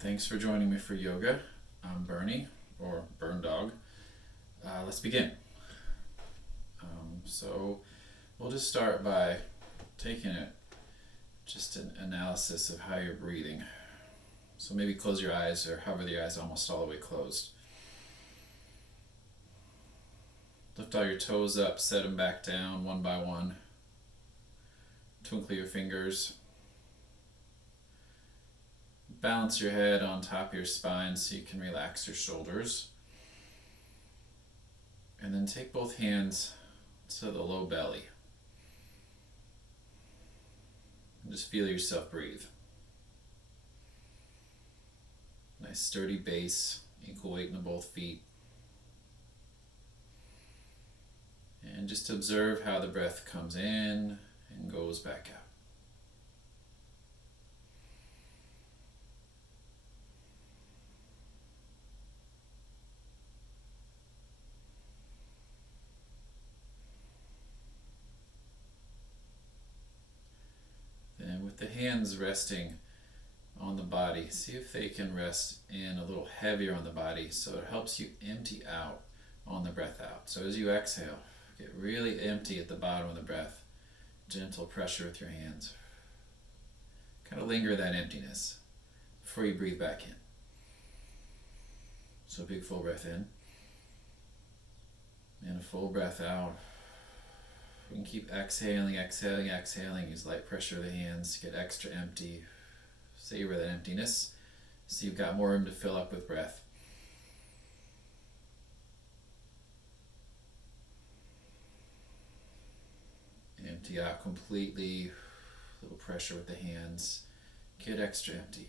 Thanks for joining me for yoga. I'm Bernie, or Berndog. Let's begin. So we'll just start by taking just an analysis of how you're breathing. So maybe close your eyes or hover the eyes almost all the way closed. Lift all your toes up, set them back down one by one. Twinkle your fingers. Balance your head on top of your spine so you can relax your shoulders. And then take both hands to the low belly. And just feel yourself breathe. Nice sturdy base, equal weight in both feet. And just observe how the breath comes in and goes back out. Then with the hands resting on the body, see if they can rest in a little heavier on the body so it helps you empty out on the breath out. So as you exhale, get really empty at the bottom of the breath. Gentle pressure with your hands. Kind of linger that emptiness before you breathe back in. So big full breath in. And a full breath out. We can keep exhaling. Use light pressure of the hands to get extra empty. Savor that emptiness so you've got more room to fill up with breath. Empty out completely. A little pressure with the hands. Get extra empty.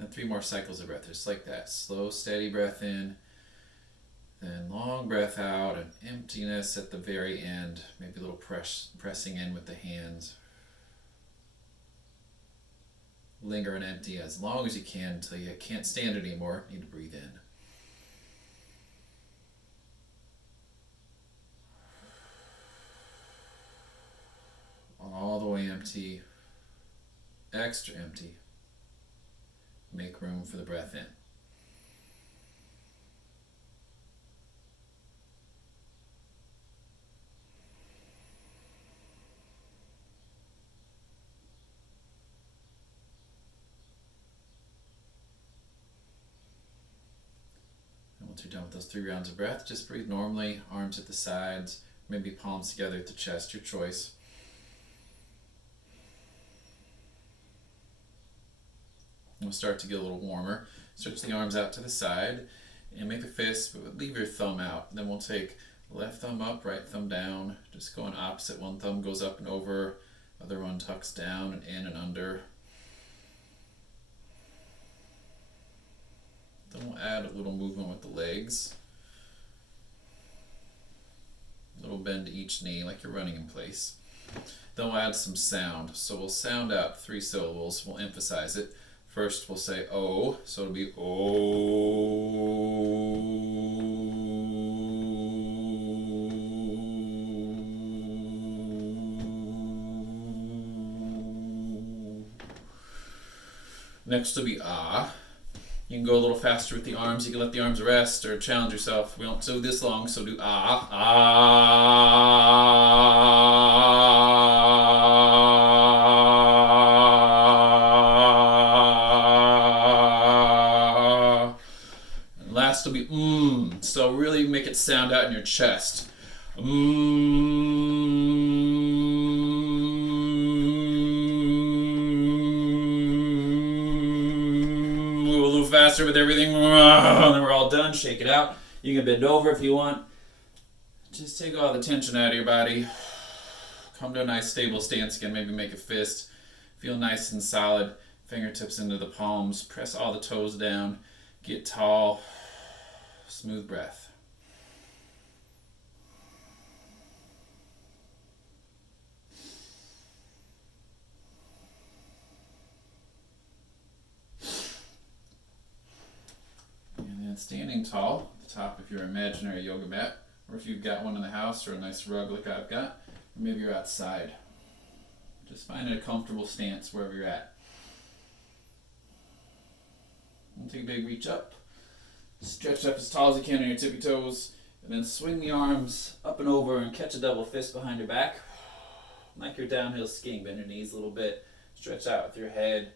And 3 more cycles of breath, just like that. Slow, steady breath in, then long breath out, and emptiness at the very end. Maybe a little pressing in with the hands. Linger and empty as long as you can until you can't stand it anymore. You need to breathe in. All the way empty, extra empty. Make room for the breath in. And once you're done with those 3 rounds of breath, just breathe normally, arms at the sides, maybe palms together at the chest, your choice. We'll start to get a little warmer. Stretch the arms out to the side and make a fist, but leave your thumb out. Then we'll take left thumb up, right thumb down, just going opposite. One thumb goes up and over, other one tucks down and in and under. Then we'll add a little movement with the legs. A little bend to each knee like you're running in place. Then we'll add some sound. So we'll sound out 3 syllables. We'll emphasize it. First, we'll say O, so it'll be O. Next will be Ah. You can go a little faster with the arms. You can let the arms rest or challenge yourself. We don't do this long, so do Ah. Ah. And last will be So really make it sound out in your chest. A little faster with everything. And then we're all done. Shake it out. You can bend over if you want. Just take all the tension out of your body. Come to a nice stable stance again. Maybe make a fist. Feel nice and solid. Fingertips into the palms. Press all the toes down. Get tall. Smooth breath. standing tall at the top of your imaginary yoga mat, or if you've got one in the house or a nice rug like I've got, or maybe you're outside. Just find a comfortable stance wherever you're at. And take a big reach up. Stretch up as tall as you can on your tippy toes, and then swing the arms up and over and catch a double fist behind your back. Like you're downhill skiing, bend your knees a little bit. Stretch out with your head.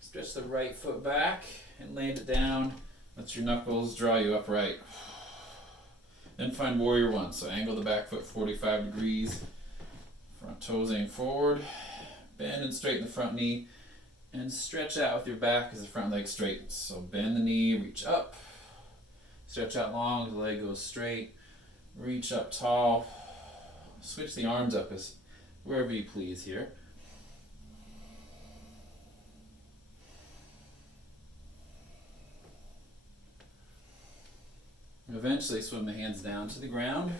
Stretch the right foot back and land it down. Let your knuckles draw you upright. Then find warrior one. So angle the back foot 45 degrees. Front toes aim forward. Bend and straighten the front knee. And stretch out with your back as the front leg straightens. So bend the knee, reach up. Stretch out long as the leg goes straight. Reach up tall. Switch the arms up as wherever you please here. Eventually swim the hands down to the ground.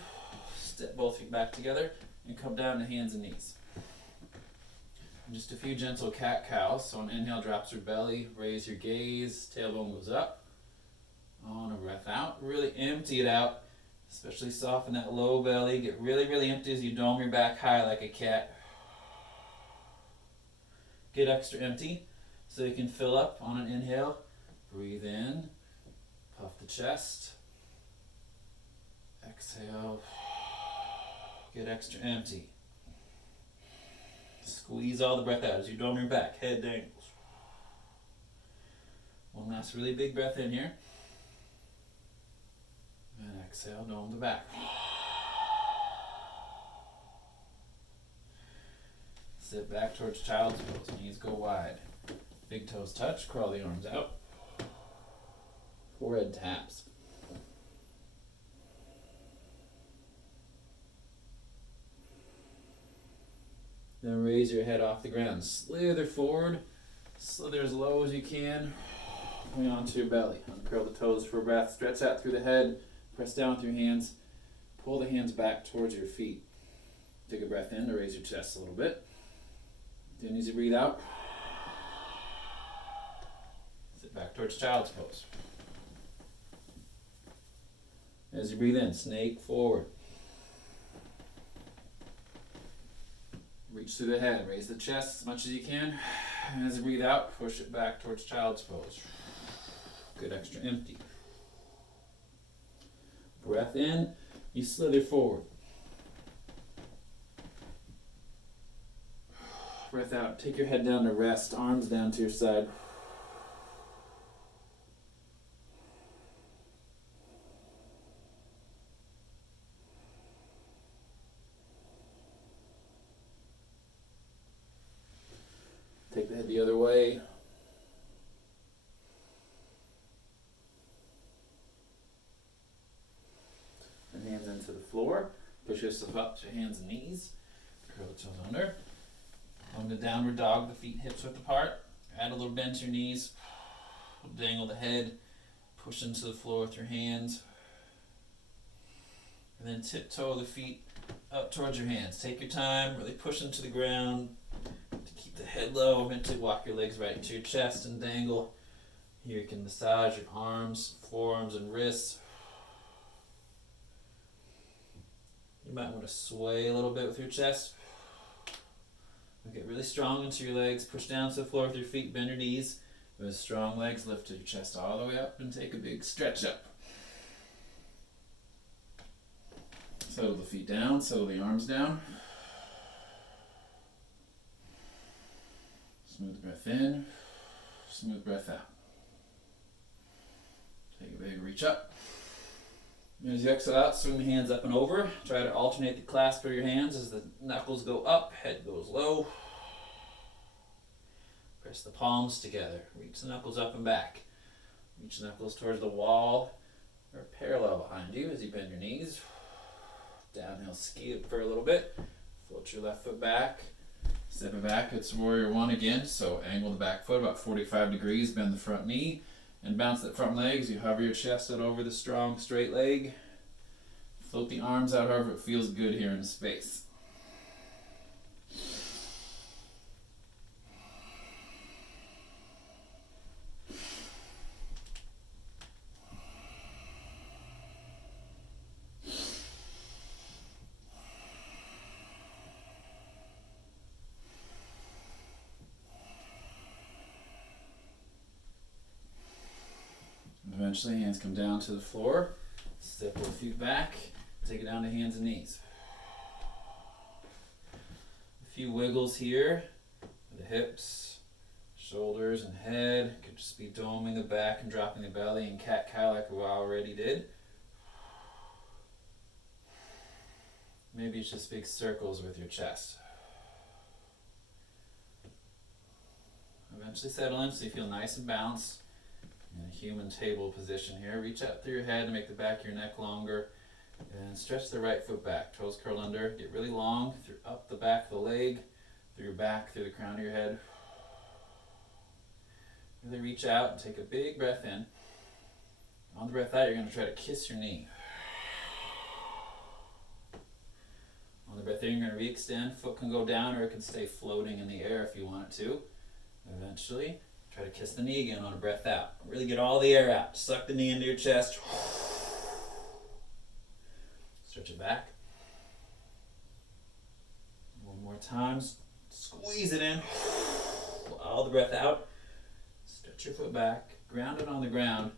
Step both feet back together and come down to hands and knees. Just a few gentle cat-cows. So on inhale, drops your belly, raise your gaze, tailbone goes up. On a breath out, really empty it out, especially soften that low belly. Get really, really empty as you dome your back high like a cat. Get extra empty so you can fill up on an inhale. Breathe in, puff the chest. Exhale, get extra empty. Squeeze all the breath out as you dome your back, head dangles. One last really big breath in here. And exhale, dome the back. Sit back towards child's pose, knees go wide. Big toes touch, crawl the arms out. Forehead taps. Then raise your head off the ground. Slither forward. Slither as low as you can. Coming onto your belly. Uncurl the toes for a breath. Stretch out through the head. Press down with your hands. Pull the hands back towards your feet. Take a breath in to raise your chest a little bit. Then as you breathe out, sit back towards child's pose. As you breathe in, snake forward. Reach through the head, raise the chest as much as you can. And as you breathe out, push it back towards child's pose. Good extra empty. Breath in, you slither forward. Breath out, take your head down to rest, arms down to your side. Take the head the other way. And hands into the floor. Push yourself up to hands and knees. Curl the toes under. Come to downward dog, the feet hips width apart. Add a little bend to your knees. Dangle the head. Push into the floor with your hands. And then tiptoe the feet up towards your hands. Take your time, really push into the ground. Keep the head low. Eventually walk your legs right into your chest and dangle. Here you can massage your arms, forearms, and wrists. You might want to sway a little bit with your chest. Get really strong into your legs. Push down to the floor with your feet. Bend your knees. With strong legs, lift your chest all the way up and take a big stretch up. Settle the feet down. Settle the arms down. Smooth breath in. Smooth breath out. Take a big reach up. As you exhale out, swing the hands up and over. Try to alternate the clasp of your hands as the knuckles go up, head goes low. Press the palms together. Reach the knuckles up and back. Reach the knuckles towards the wall or parallel behind you as you bend your knees. Downhill ski it for a little bit. Float your left foot back. Step it back. It's warrior one again. So angle the back foot about 45 degrees. Bend the front knee. And bounce that front leg as you hover your chest out over the strong straight leg. Float the arms out however it feels good here in space. Eventually, hands come down to the floor. Step both feet back. Take it down to hands and knees. A few wiggles here. The hips, shoulders, and head. Could just be doming the back and dropping the belly and cat-cow like we already did. Maybe it's just big circles with your chest. Eventually settle in so you feel nice and balanced in a human table position here. Reach out through your head to make the back of your neck longer. And stretch the right foot back. Toes curl under. Get really long through up the back of the leg, through your back, through the crown of your head. Really reach out and take a big breath in. On the breath out, you're going to try to kiss your knee. On the breath in, you're going to re-extend. Foot can go down or it can stay floating in the air if you want it to. Eventually, try to kiss the knee again on a breath out. Really get all the air out. Suck the knee into your chest. Stretch it back. One more time. Squeeze it in. All the breath out. Stretch your foot back. Ground it on the ground.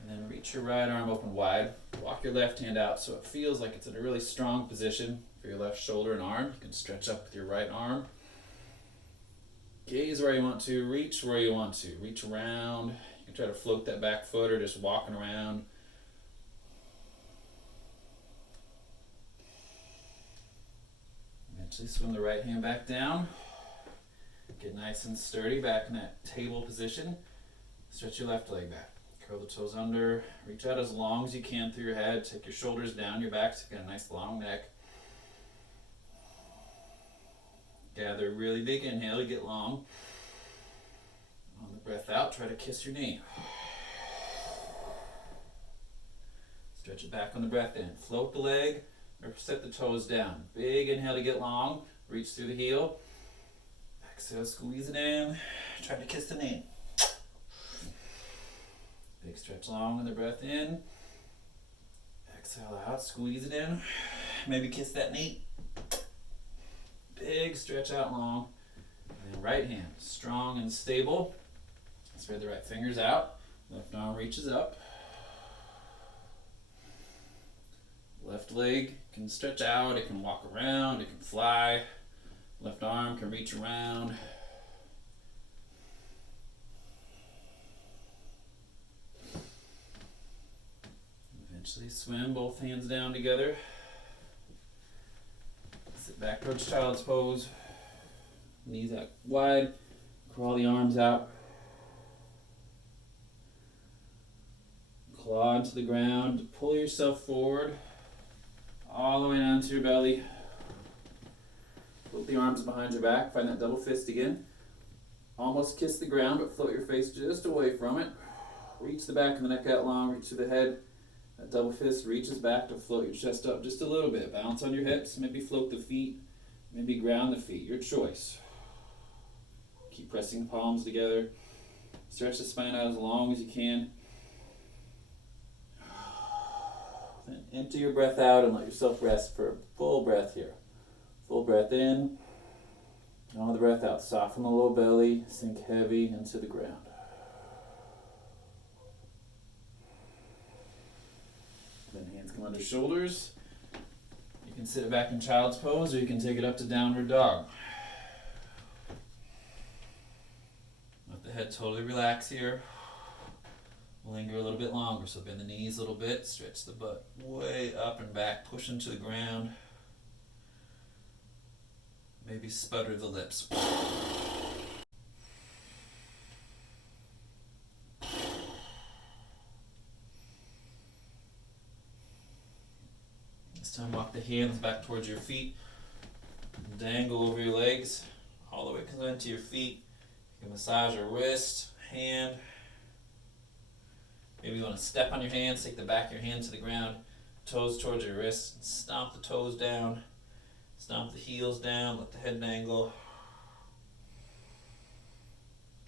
And then reach your right arm open wide. Walk your left hand out so it feels like it's in a really strong position for your left shoulder and arm. You can stretch up with your right arm. Gaze where you want to. Reach where you want to. Reach around. You can try to float that back foot or just walking around. Eventually swim the right hand back down. Get nice and sturdy back in that table position. Stretch your left leg back. Curl the toes under. Reach out as long as you can through your head. Take your shoulders down your back so you get a nice long neck. Gather a really big inhale to get long. On the breath out, try to kiss your knee. Stretch it back on the breath in. Float the leg or set the toes down. Big inhale to get long. Reach through the heel. Exhale, squeeze it in. Try to kiss the knee. Big stretch long on the breath in. Exhale out, squeeze it in. Maybe kiss that knee. Big stretch out long. And then right hand, strong and stable. Spread the right fingers out. Left arm reaches up. Left leg can stretch out, it can walk around, it can fly. Left arm can reach around. Eventually swim both hands down together. Sit back towards child's pose. Knees out wide. Crawl the arms out. Claw into the ground. Pull yourself forward. All the way down to your belly. Float the arms behind your back. Find that double fist again. Almost kiss the ground, but float your face just away from it. Reach the back of the neck out long. Reach to the head. That double fist reaches back to float your chest up just a little bit. Balance on your hips. Maybe float the feet. Maybe ground the feet. Your choice. Keep pressing the palms together. Stretch the spine out as long as you can. Then empty your breath out and let yourself rest for a full breath here. Full breath in. And on the breath out, soften the low belly, sink heavy into the ground. Then hands come under shoulders. You can sit it back in child's pose or you can take it up to downward dog. Let the head totally relax here. Linger a little bit longer, so bend the knees a little bit, stretch the butt way up and back, push into the ground. Maybe sputter the lips. This time walk the hands back towards your feet. Dangle over your legs, all the way into your feet. You can massage your wrist, hand. Maybe you want to step on your hands, take the back of your hand to the ground, toes towards your wrists, stomp the toes down, stomp the heels down, let the head dangle.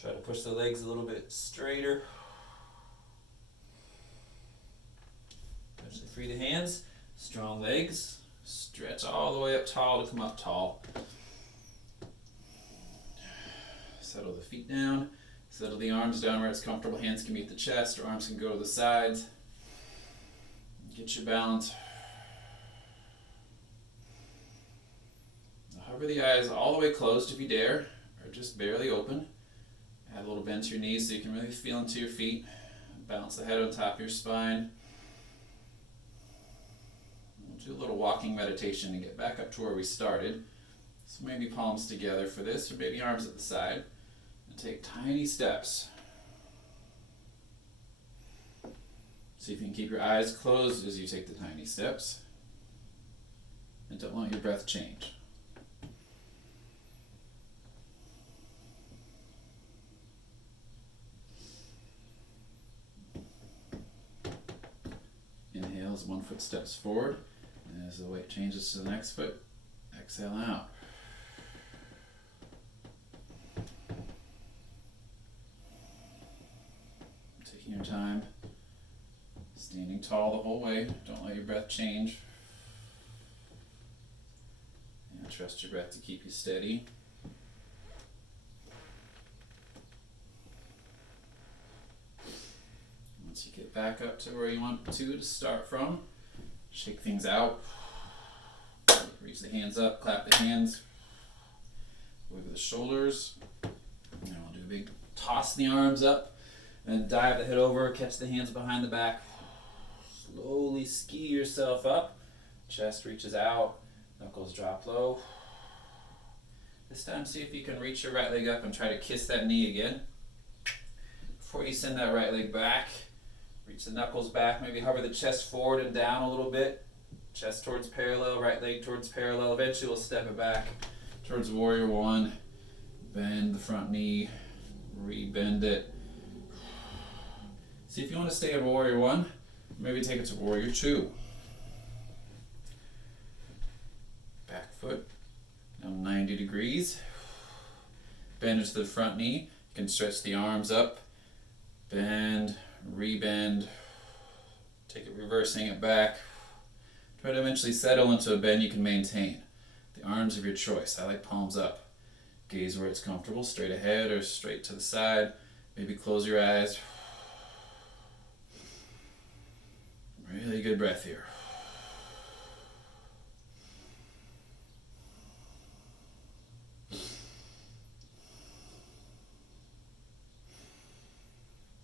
Try to push the legs a little bit straighter. Eventually free the hands, strong legs, stretch all the way up tall to come up tall. Settle the feet down, Settle the arms down where it's comfortable. Hands can be at the chest or arms can go to the sides. Get your balance. Hover the eyes all the way closed if you dare, or just barely open. Add a little bend to your knees so you can really feel into your feet. Balance the head on top of your spine. We'll do a little walking meditation to get back up to where we started. So maybe palms together for this, or maybe arms at the side. And take tiny steps. See if you can keep your eyes closed as you take the tiny steps. And don't let your breath change. Inhale as one foot steps forward, and as the weight changes to the next foot, exhale out. Taking your time, standing tall the whole way, don't let your breath change. And trust your breath to keep you steady. Once you get back up to where you want to start from, shake things out. Reach the hands up, clap the hands, wiggle the shoulders. And we'll do a big toss the arms up, and then dive the head over, catch the hands behind the back. Slowly ski yourself up. Chest reaches out, knuckles drop low. This time see if you can reach your right leg up and try to kiss that knee again. Before you send that right leg back, reach the knuckles back, maybe hover the chest forward and down a little bit. Chest towards parallel, right leg towards parallel. Eventually we'll step it back towards warrior one. Bend the front knee, re-bend it. See if you want to stay in warrior one, maybe take it to warrior two. Back foot, now 90 degrees. Bend into the front knee. You can stretch the arms up. Bend, re-bend. Take it, reversing it back. Try to eventually settle into a bend you can maintain. The arms of your choice. I like palms up. Gaze where it's comfortable, straight ahead or straight to the side. Maybe close your eyes. Really good breath here.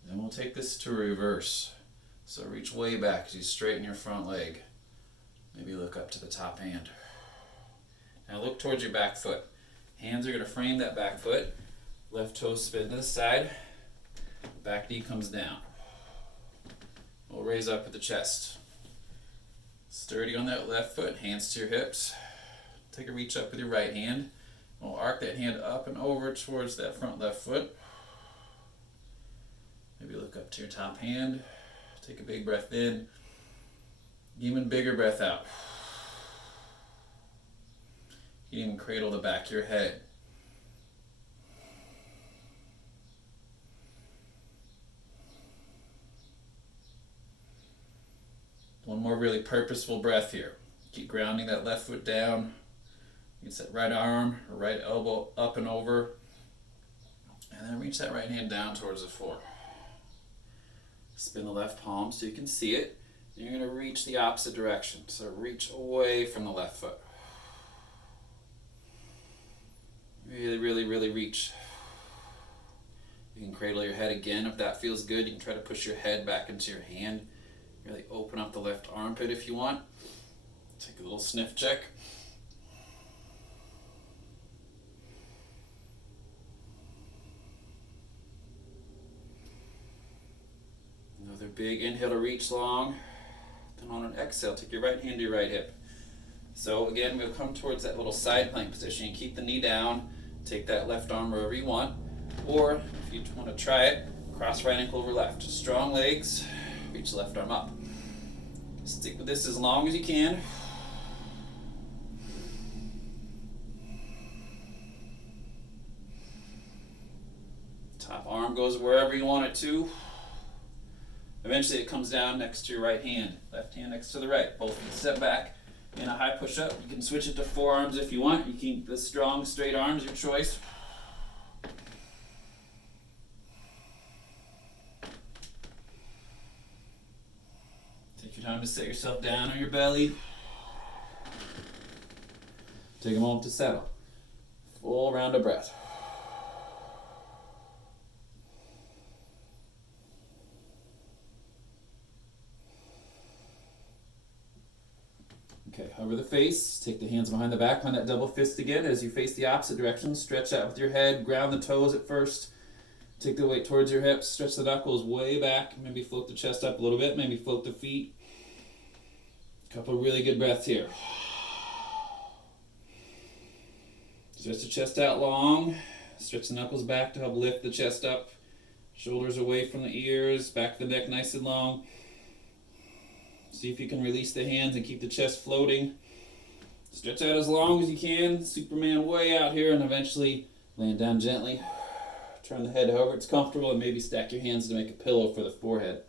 Then we'll take this to reverse. So reach way back as you straighten your front leg. Maybe look up to the top hand. Now look towards your back foot. Hands are going to frame that back foot. Left toe spin to the side. Back knee comes down. We'll raise up with the chest. Sturdy on that left foot, hands to your hips. Take a reach up with your right hand. We'll arc that hand up and over towards that front left foot. Maybe look up to your top hand. Take a big breath in. Even bigger breath out. You can even cradle the back of your head. One more really purposeful breath here. Keep grounding that left foot down. You can set right arm or right elbow up and over. And then reach that right hand down towards the floor. Spin the left palm so you can see it. You're going to reach the opposite direction. So reach away from the left foot. Really, really, really reach. You can cradle your head again if that feels good. You can try to push your head back into your hand. Really open up the left armpit if you want. Take a little sniff check. Another big inhale to reach long. Then on an exhale, take your right hand to your right hip. So again, we'll come towards that little side plank position. You keep the knee down, take that left arm wherever you want. Or if you want to try it, cross right ankle over left. Strong legs, reach the left arm up. Stick with this as long as you can. Top arm goes wherever you want it to. Eventually it comes down next to your right hand. Left hand next to the right. Both feet step back in a high push-up. You can switch it to forearms if you want. You keep the strong, straight arms, your choice. Take your time to set yourself down on your belly. Take a moment to settle. Full round of breath. Okay, hover the face, take the hands behind the back, find that double fist again as you face the opposite direction. Stretch out with your head, ground the toes at first. Take the weight towards your hips, stretch the knuckles way back, maybe float the chest up a little bit, maybe float the feet. A couple really good breaths here. Stretch the chest out long, stretch the knuckles back to help lift the chest up. Shoulders away from the ears, back of the neck nice and long. See if you can release the hands and keep the chest floating. Stretch out as long as you can. Superman way out here, and eventually land down gently. Turn the head however it's comfortable, and maybe stack your hands to make a pillow for the forehead.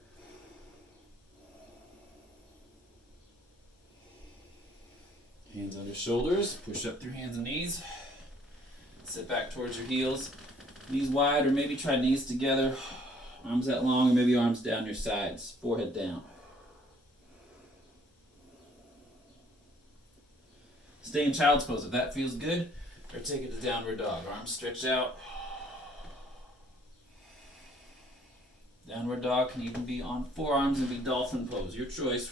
Hands on your shoulders. Push up through hands and knees. Sit back towards your heels. Knees wide, or maybe try knees together. Arms that long, or maybe arms down your sides. Forehead down. Stay in child's pose if that feels good, or take it to downward dog. Arms stretched out. Downward dog can even be on forearms and be dolphin pose, your choice.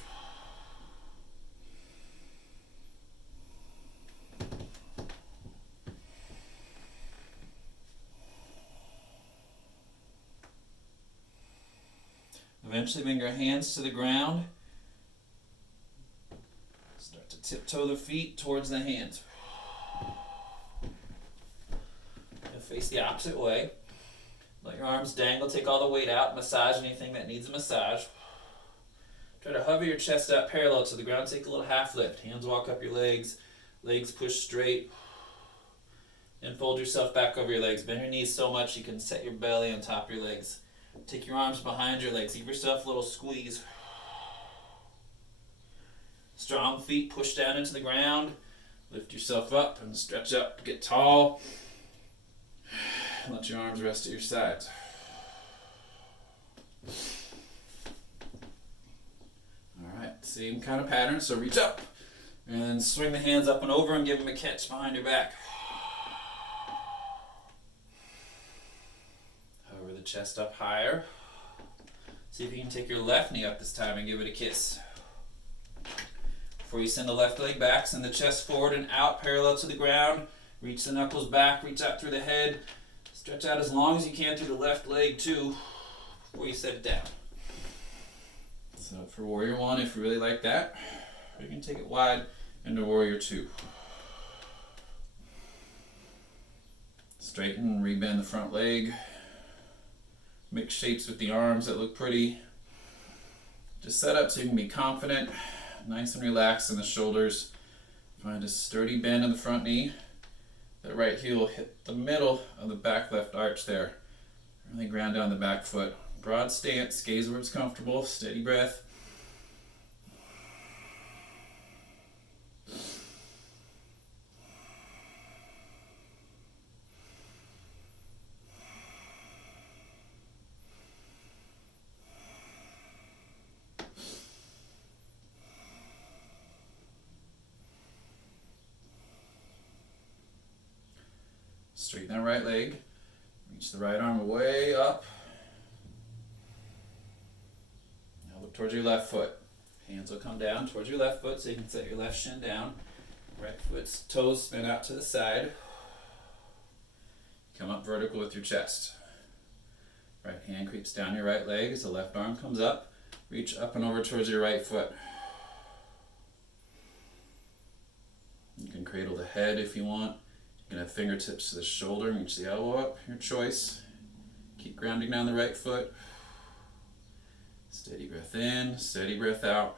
Eventually bring your hands to the ground. Start to tiptoe the feet towards the hands. And face the opposite way. Let your arms dangle, take all the weight out, massage anything that needs a massage. Try to hover your chest out parallel to the ground, take a little half lift. Hands walk up your legs, legs push straight. And fold yourself back over your legs. Bend your knees so much you can set your belly on top of your legs. Take your arms behind your legs, give yourself a little squeeze. Strong feet push down into the ground. Lift yourself up and stretch up, get tall. Let your arms rest at your sides. Alright, same kind of pattern, so reach up. And then swing the hands up and over and give them a catch behind your back. Hover the chest up higher. See if you can take your left knee up this time and give it a kiss. Before you send the left leg back, send the chest forward and out parallel to the ground. Reach the knuckles back, reach out through the head. Stretch out as long as you can through the left leg too before you set it down. So for Warrior 1, if you really like that, you can take it wide into Warrior 2. Straighten and rebend the front leg. Mix shapes with the arms that look pretty. Just set up so you can be confident, nice and relaxed in the shoulders. Find a sturdy bend in the front knee. That right heel will hit the middle of the back left arch there. Really ground down the back foot. Broad stance, gaze where it's comfortable, steady breath. Straighten that right leg. Reach the right arm way up. Now look towards your left foot. Hands will come down towards your left foot so you can set your left shin down. Right foot's toes spin out to the side. Come up vertical with your chest. Right hand creeps down your right leg as the left arm comes up. Reach up and over towards your right foot. You can cradle the head if you want. You can have fingertips to the shoulder and reach the elbow up, your choice. Keep grounding down the right foot. Steady breath in, steady breath out.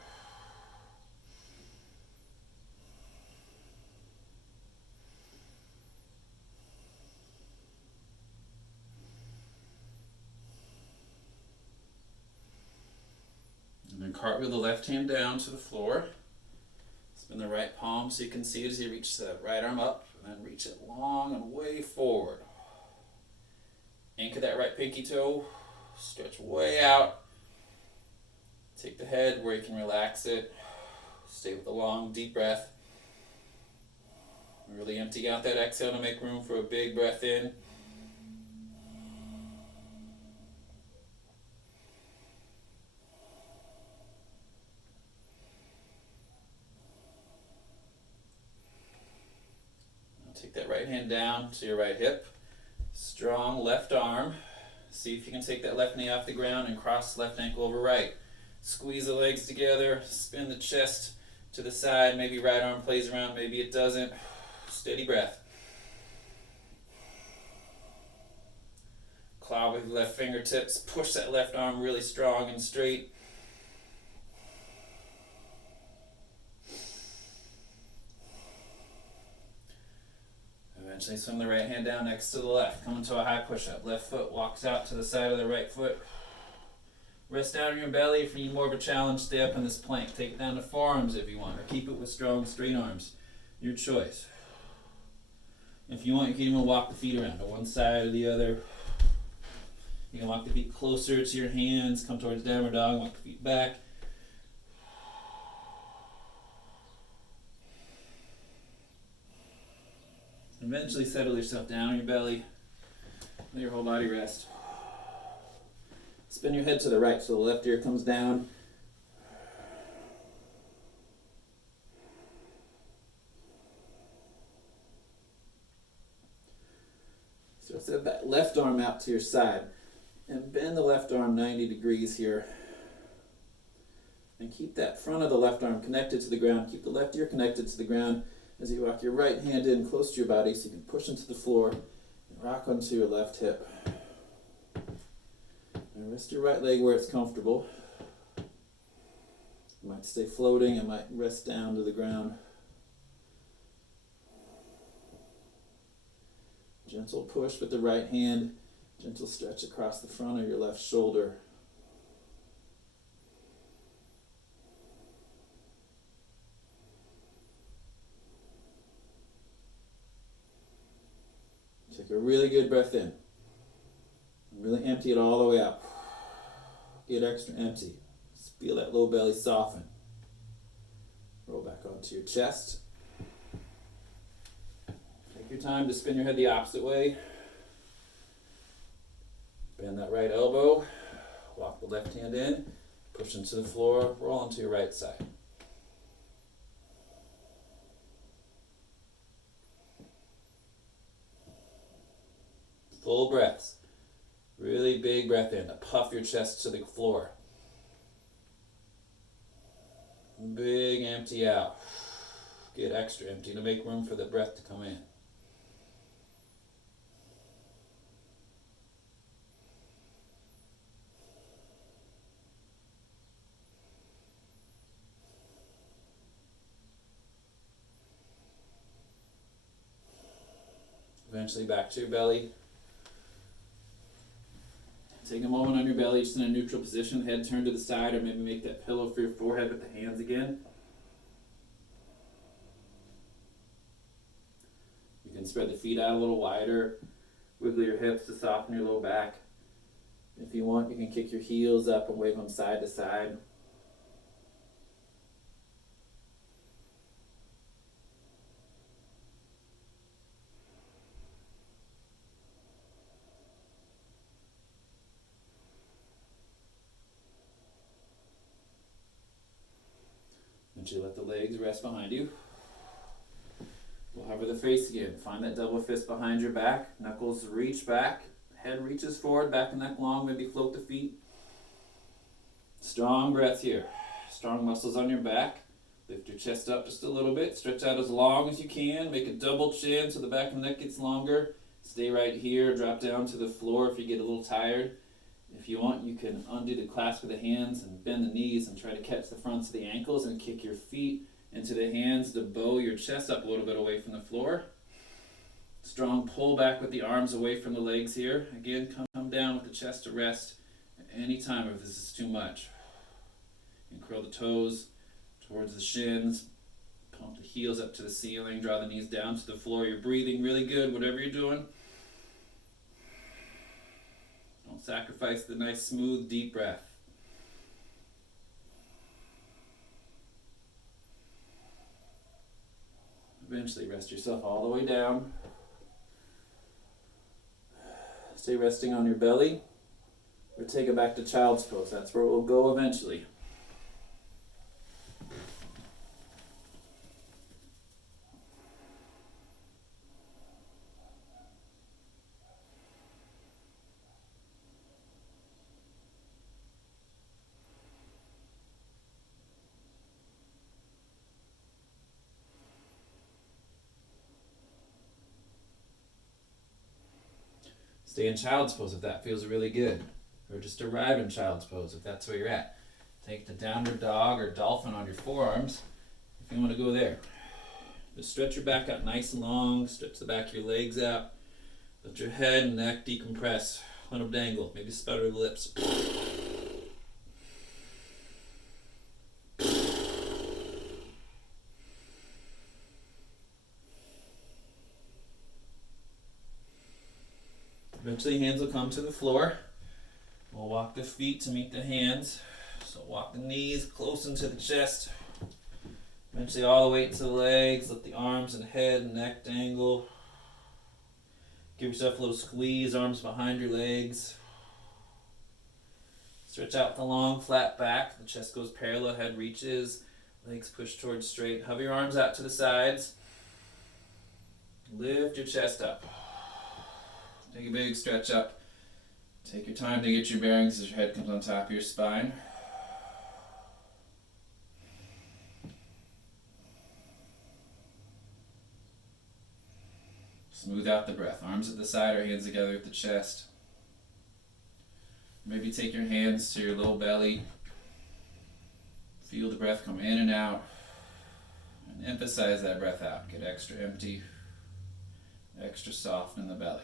And then cartwheel the left hand down to the floor. Spin the right palm so you can see it as you reach the right arm up. And then reach it long and way forward. Anchor that right pinky toe. Stretch way out. Take the head where you can relax it. Stay with a long, deep breath. Really empty out that exhale to make room for a big breath in. Take that right hand down to your right hip. Strong left arm. See if you can take that left knee off the ground and cross left ankle over right. Squeeze the legs together, spin the chest to the side. Maybe right arm plays around, maybe it doesn't. Steady breath. Claw with left fingertips. Push that left arm really strong and straight. Eventually swing the right hand down next to the left. Come into a high push-up. Left foot walks out to the side of the right foot. Rest down on your belly. If you need more of a challenge, stay up in this plank. Take it down to forearms if you want, or keep it with strong, straight arms. Your choice. If you want, you can even walk the feet around to one side or the other. You can walk the feet closer to your hands. Come towards downward dog. Walk the feet back. Eventually settle yourself down on your belly. Let your whole body rest. Spin your head to the right so the left ear comes down. So set that left arm out to your side and bend the left arm 90 degrees here. And keep that front of the left arm connected to the ground. Keep the left ear connected to the ground as you walk your right hand in close to your body so you can push into the floor and rock onto your left hip. And rest your right leg where it's comfortable. You might stay floating, it might rest down to the ground. Gentle push with the right hand, gentle stretch across the front of your left shoulder. Take a really good breath in. Really empty it all the way out. Get extra empty. Just feel that low belly soften. Roll back onto your chest. Take your time to spin your head the opposite way. Bend that right elbow. Walk the left hand in. Push into the floor. Roll onto your right side. Full breaths. Really big breath in to puff your chest to the floor. Big empty out. Get extra empty to make room for the breath to come in. Eventually back to your belly. Take a moment on your belly, just in a neutral position, head turned to the side, or maybe make that pillow for your forehead with the hands again. You can spread the feet out a little wider, wiggle your hips to soften your low back. If you want, you can kick your heels up and wave them side to side. You let the legs rest behind you. We'll hover the face again. Find that double fist behind your back. Knuckles reach back. Head reaches forward, back and neck long. Maybe float the feet. Strong breath here. Strong muscles on your back. Lift your chest up just a little bit. Stretch out as long as you can. Make a double chin so the back of the neck gets longer. Stay right here. Drop down to the floor if you get a little tired. If you want, you can undo the clasp of the hands and bend the knees and try to catch the fronts of the ankles and kick your feet into the hands to bow your chest up a little bit away from the floor. Strong pull back with the arms away from the legs here. Again, come down with the chest to rest at any time if this is too much. You can curl the toes towards the shins, pump the heels up to the ceiling, draw the knees down to the floor. You're breathing really good, whatever you're doing. Don't sacrifice the nice, smooth, deep breath. Eventually rest yourself all the way down. Stay resting on your belly, or take it back to child's pose. That's where we'll go eventually. Stay in child's pose if that feels really good. Or just arrive in child's pose if that's where you're at. Take the downward dog or dolphin on your forearms if you want to go there. Just stretch your back out nice and long. Stretch the back of your legs out. Let your head and neck decompress. Let them dangle. Maybe sputter the lips. Eventually hands will come to the floor. We'll walk the feet to meet the hands. So walk the knees close into the chest. Eventually all the way to the legs. Let the arms and head and neck dangle. Give yourself a little squeeze, arms behind your legs. Stretch out the long flat back. The chest goes parallel, head reaches. Legs push towards straight. Hover your arms out to the sides. Lift your chest up. Take a big stretch up. Take your time to get your bearings as your head comes on top of your spine. Smooth out the breath. Arms at the side or hands together at the chest. Maybe take your hands to your low belly. Feel the breath come in and out. And emphasize that breath out. Get extra empty, extra soft in the belly.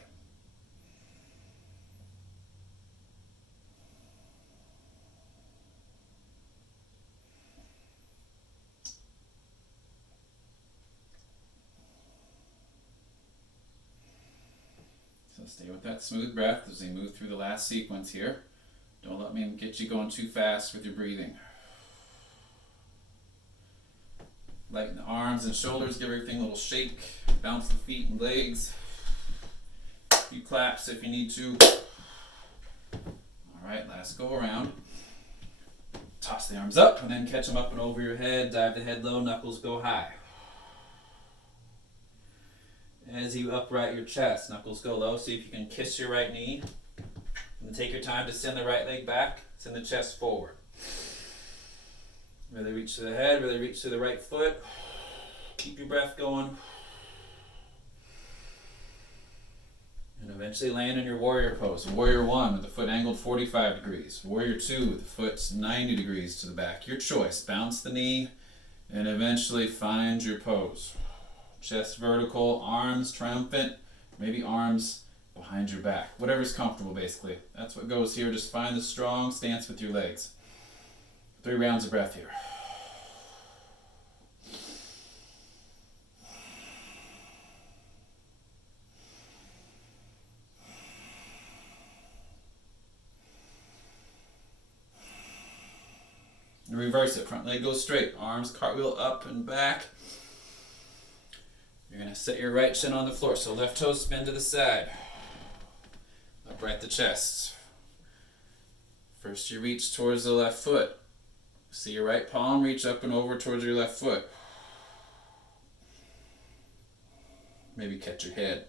So stay with that smooth breath as we move through the last sequence here. Don't let me get you going too fast with your breathing. Lighten the arms and shoulders, give everything a little shake. Bounce the feet and legs. A few claps if you need to. Alright, last go around. Toss the arms up and then catch them up and over your head. Dive the head low, knuckles go high. As you upright your chest, knuckles go low. See if you can kiss your right knee. And take your time to send the right leg back. Send the chest forward. Really reach to the head, really reach to the right foot. Keep your breath going. And eventually land in your warrior pose. Warrior 1 with the foot angled 45 degrees. Warrior 2 with the foot 90 degrees to the back. Your choice. Bounce the knee and eventually find your pose. Chest vertical, arms triumphant, maybe arms behind your back. Whatever's comfortable, basically. That's what goes here. Just find the strong stance with your legs. 3 rounds of breath here. And reverse it. Front leg goes straight. Arms cartwheel up and back. You're going to set your right shin on the floor. So left toe spin to the side. Upright the chest. First you reach towards the left foot. See your right palm reach up and over towards your left foot. Maybe catch your head.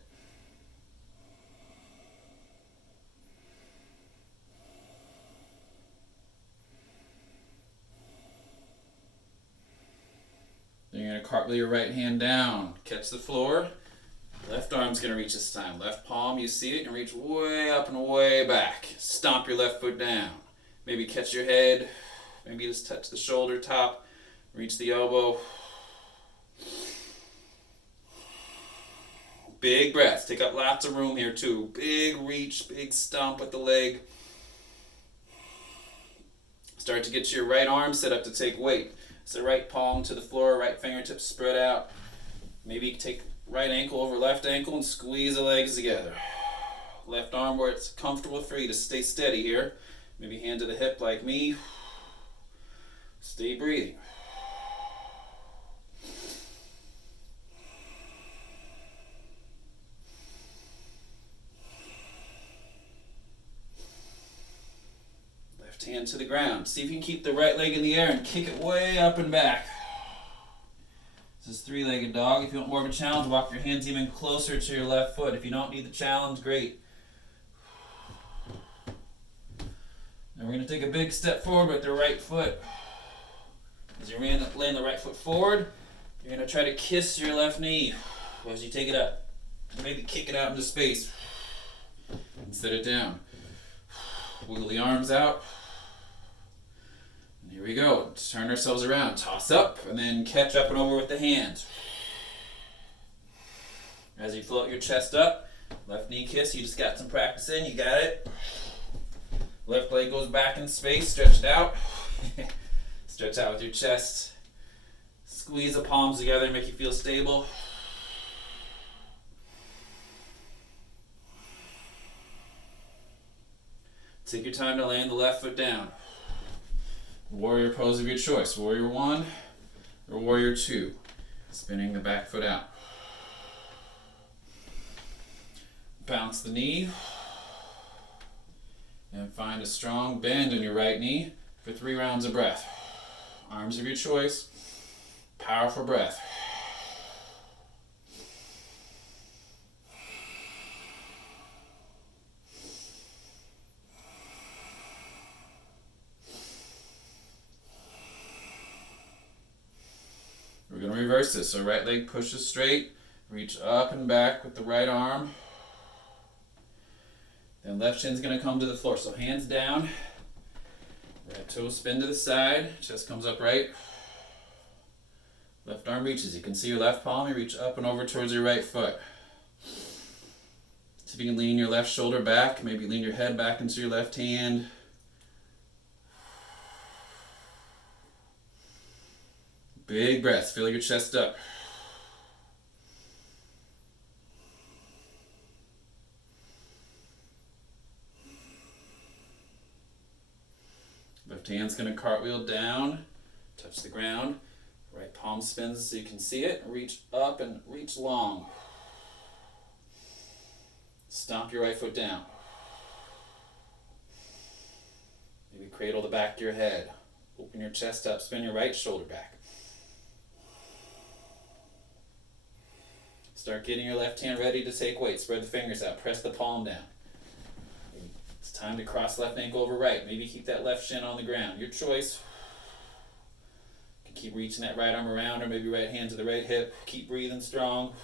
Then you're going to cartwheel your right hand down. Catch the floor. Left arm's going to reach this time. Left palm, you see it, and reach way up and way back. Stomp your left foot down. Maybe catch your head. Maybe just touch the shoulder top. Reach the elbow. Big breaths. Take up lots of room here too. Big reach, big stomp with the leg. Start to get your right arm set up to take weight. So right palm to the floor, right fingertips spread out. Maybe take right ankle over left ankle and squeeze the legs together. Left arm where it's comfortable for you to stay steady here. Maybe hand to the hip like me. Stay breathing. left hand to the ground. See if you can keep the right leg in the air and kick it way up and back. This is three-legged dog. If you want more of a challenge, walk your hands even closer to your left foot. If you don't need the challenge, great. Now we're going to take a big step forward with the right foot. As you land the right foot forward, you're going to try to kiss your left knee as you take it up. Maybe kick it out into space and set it down. Wiggle the arms out. And here we go. Just turn ourselves around. Toss up and then catch up and over with the hands. As you float your chest up, left knee kiss. You just got some practice in. You got it. Left leg goes back in space. Stretch it out. Stretch out with your chest. Squeeze the palms together. Make you feel stable. Take your time to land the left foot down. Warrior pose of your choice. Warrior 1 or Warrior 2. Spinning the back foot out. Bounce the knee. And find a strong bend in your right knee for 3 rounds of breath. Arms of your choice. Powerful breath. We're going to reverse this. So right leg pushes straight. Reach up and back with the right arm. Then left shin's going to come to the floor. So hands down. Right toe spin to the side. Chest comes up right. Left arm reaches. You can see your left palm. You reach up and over towards your right foot. See if you can lean your left shoulder back. Maybe lean your head back into your left hand. Big breaths. Fill your chest up. Left hand's going to cartwheel down, touch the ground. Right palm spins so you can see it. Reach up and reach long. Stomp your right foot down. Maybe cradle the back of your head. Open your chest up, spin your right shoulder back. Start getting your left hand ready to take weight. Spread the fingers out, press the palm down. It's time to cross left ankle over right. Maybe keep that left shin on the ground. Your choice. You can keep reaching that right arm around or maybe right hand to the right hip. Keep breathing strong.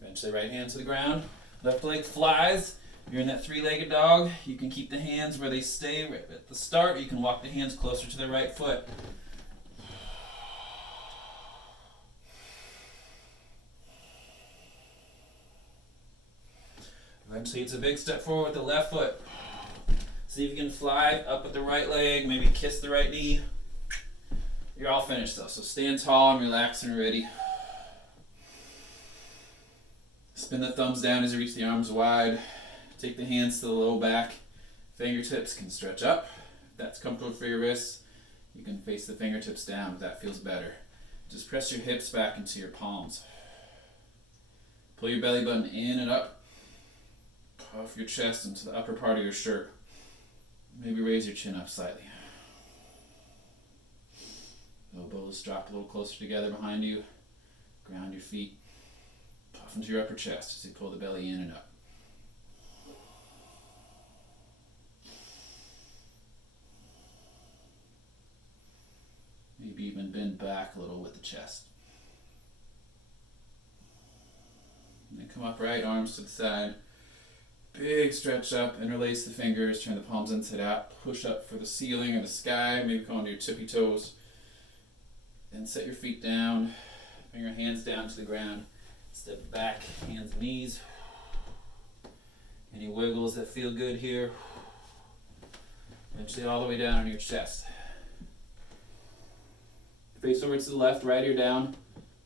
Eventually right hand to the ground. Left leg flies. You're in that three-legged dog. You can keep the hands where they stay right at the start. Or you can walk the hands closer to the right foot. Eventually it's a big step forward with the left foot. See if you can fly up with the right leg, maybe kiss the right knee. You're all finished though, so stand tall and relax and ready. Spin the thumbs down as you reach the arms wide. Take the hands to the low back. Fingertips can stretch up. If that's comfortable for your wrists, you can face the fingertips down if that feels better. Just press your hips back into your palms. Pull your belly button in and up. Puff your chest into the upper part of your shirt. Maybe raise your chin up slightly. Elbows drop a little closer together behind you. Ground your feet. Puff into your upper chest as you pull the belly in and up. Maybe even bend back a little with the chest. And then come upright, arms to the side. Big stretch up, interlace the fingers, turn the palms inside out, push up for the ceiling or the sky, maybe go onto your tippy toes. Then set your feet down, bring your hands down to the ground, step back, hands and knees. Any wiggles that feel good here. Eventually all the way down on your chest. Face over to the left, right ear down,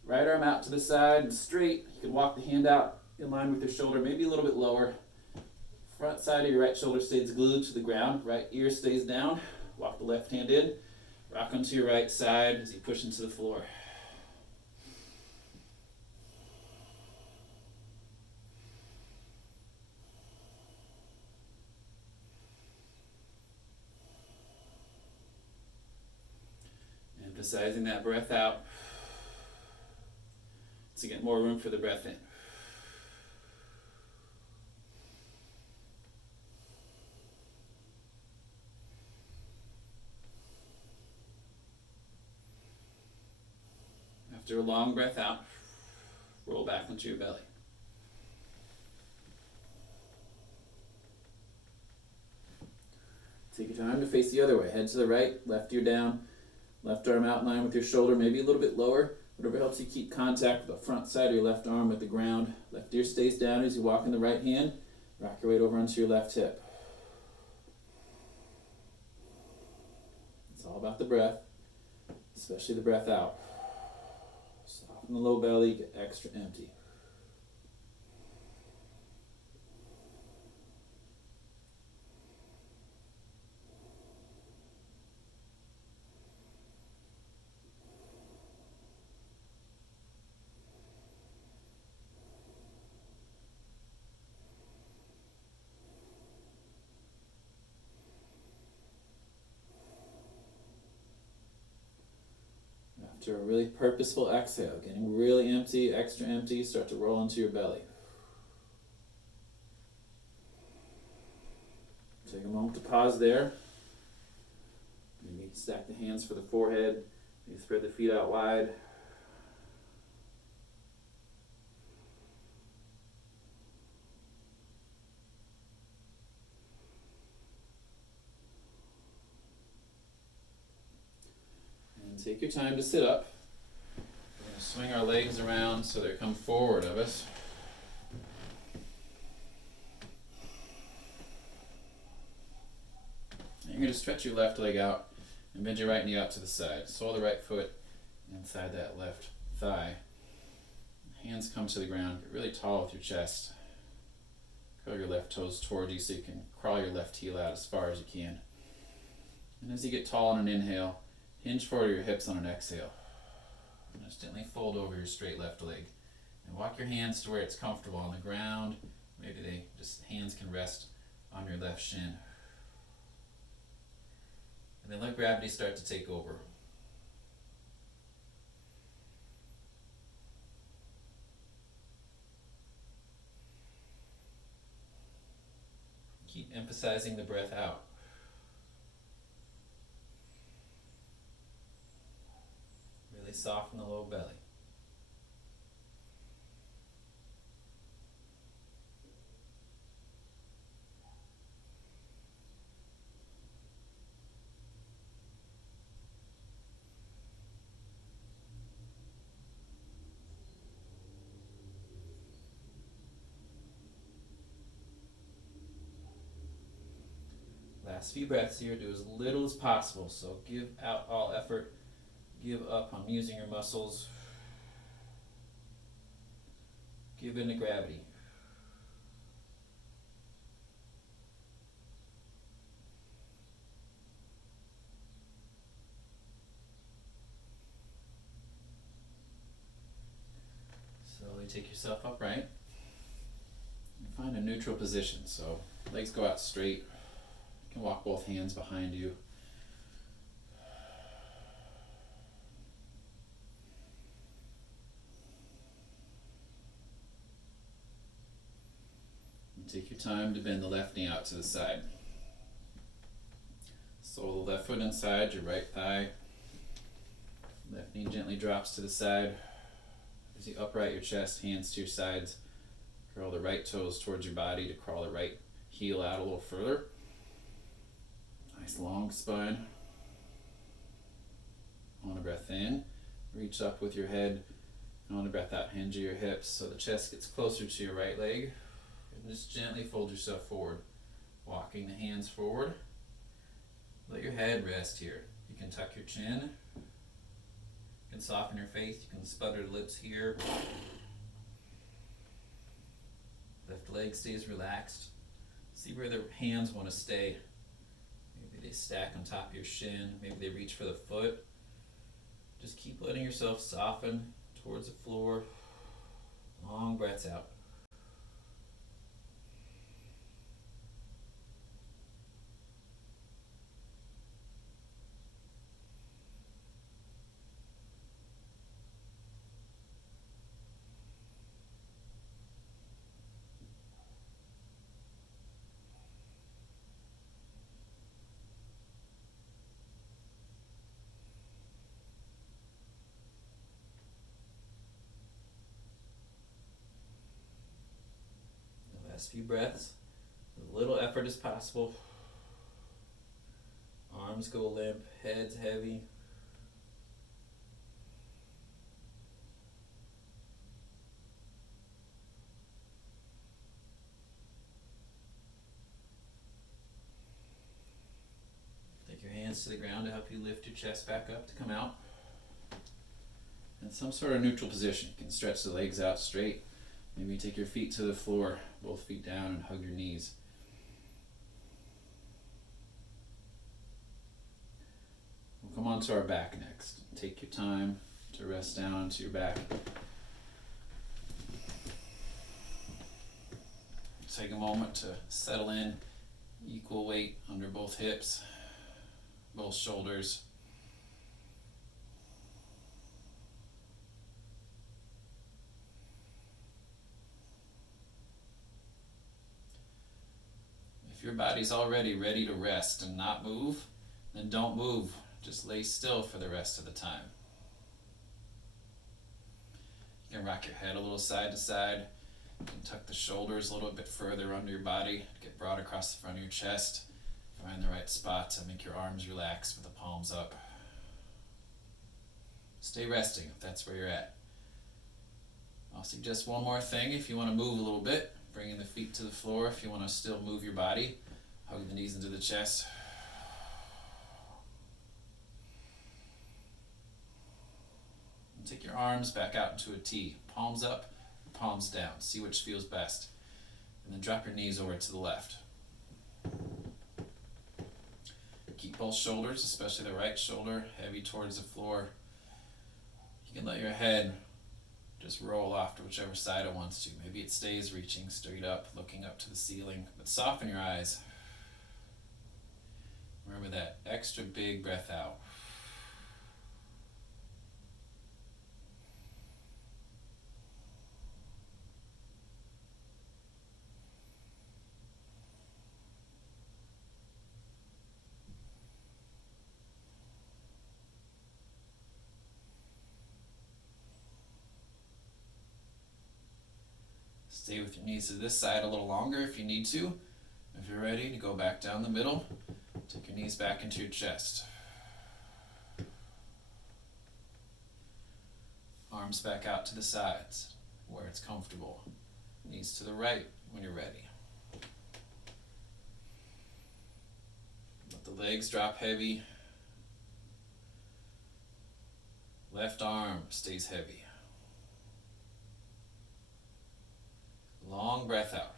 right arm out to the side and straight. You can walk the hand out in line with your shoulder, maybe a little bit lower. Front side of your right shoulder stays glued to the ground. Right ear stays down. Walk the left hand in. Rock onto your right side as you push into the floor. Emphasizing that breath out to get more room for the breath in. After a long breath out, roll back onto your belly. Take your time to face the other way. Head to the right, left ear down, left arm out in line with your shoulder, maybe a little bit lower. Whatever helps you keep contact with the front side of your left arm with the ground. Left ear stays down as you walk in the right hand. Rock your weight over onto your left hip. It's all about the breath, especially the breath out. Soften the low belly, get extra empty. After a really purposeful exhale, getting really empty, extra empty, start to roll into your belly. Take a moment to pause there. Maybe stack the hands for the forehead. Maybe spread the feet out wide. And take your time to sit up. We're going to swing our legs around so they come forward of us. And you're going to stretch your left leg out and bend your right knee out to the side. Sole the right foot inside that left thigh. Hands come to the ground. Get really tall with your chest. Curl your left toes toward you so you can crawl your left heel out as far as you can. And as you get tall on an inhale, hinge forward your hips on an exhale. And just gently fold over your straight left leg. And walk your hands to where it's comfortable on the ground. Maybe hands can rest on your left shin. And then let gravity start to take over. Keep emphasizing the breath out. Really soften the low belly. Last few breaths here, do as little as possible. So give out all effort, give up on using your muscles, give in to gravity. Slowly take yourself upright and find a neutral position. So legs go out straight. You can walk both hands behind you. And take your time to bend the left knee out to the side. Sole the left foot inside your right thigh. Left knee gently drops to the side. As you upright your chest, hands to your sides. Curl the right toes towards your body to crawl the right heel out a little further. Nice long spine. On a breath in, reach up with your head. On a breath out, hinge your hips so the chest gets closer to your right leg. And just gently fold yourself forward. Walking the hands forward. Let your head rest here. You can tuck your chin. You can soften your face. You can sputter the lips here. Left leg stays relaxed. See where the hands want to stay. Maybe they stack on top of your shin. Maybe they reach for the foot. Just keep letting yourself soften towards the floor. Long breaths out. Last few breaths. As little effort as possible. Arms go limp, head's heavy. Take your hands to the ground to help you lift your chest back up to come out. In some sort of neutral position. You can stretch the legs out straight. Maybe take your feet to the floor, both feet down, and hug your knees. We'll come on to our back next. Take your time to rest down onto your back. Take a moment to settle in. Equal weight under both hips, both shoulders. If your body's already ready to rest and not move, then don't move. Just lay still for the rest of the time. You can rock your head a little side to side. You can tuck the shoulders a little bit further under your body. Get broad across the front of your chest. Find the right spot to make your arms relax with the palms up. Stay resting if that's where you're at. I'll suggest one more thing if you want to move a little bit. Bringing the feet to the floor if you want to still move your body. Hug the knees into the chest. And take your arms back out into a T. Palms up, palms down. See which feels best. And then drop your knees over to the left. Keep both shoulders, especially the right shoulder, heavy towards the floor. You can let your head just roll off to whichever side it wants to. Maybe it stays reaching straight up, looking up to the ceiling, but soften your eyes. Remember that extra big breath out. Stay with your knees to this side a little longer if you need to. If you're ready to go back down the middle, take your knees back into your chest. Arms back out to the sides where it's comfortable. Knees to the right when you're ready. Let the legs drop heavy. Left arm stays heavy. Long breath out.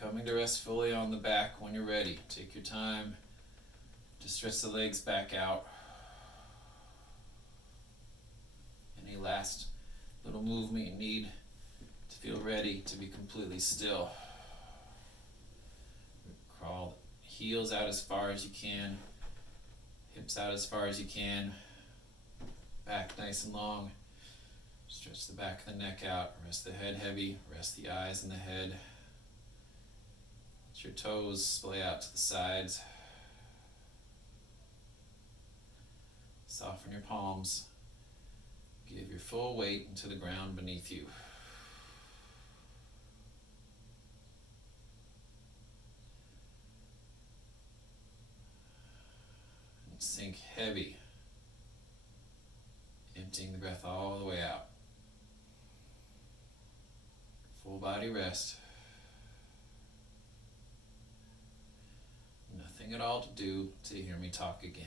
Coming to rest fully on the back when you're ready. Take your time to stretch the legs back out. Any last little movement you need to feel ready to be completely still. Crawl heels out as far as you can, hips out as far as you can, back nice and long. Stretch the back of the neck out, rest the head heavy, rest the eyes and the head. Let your toes splay out to the sides. Soften your palms. Give your full weight into the ground beneath you. And sink heavy, emptying the breath all the way out. Full body rest. Nothing at all to do to hear me talk again.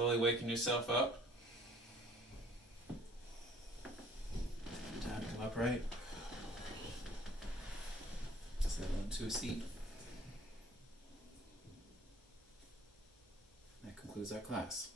Slowly waking yourself up. Time to come upright. Settle into a seat. That concludes our class.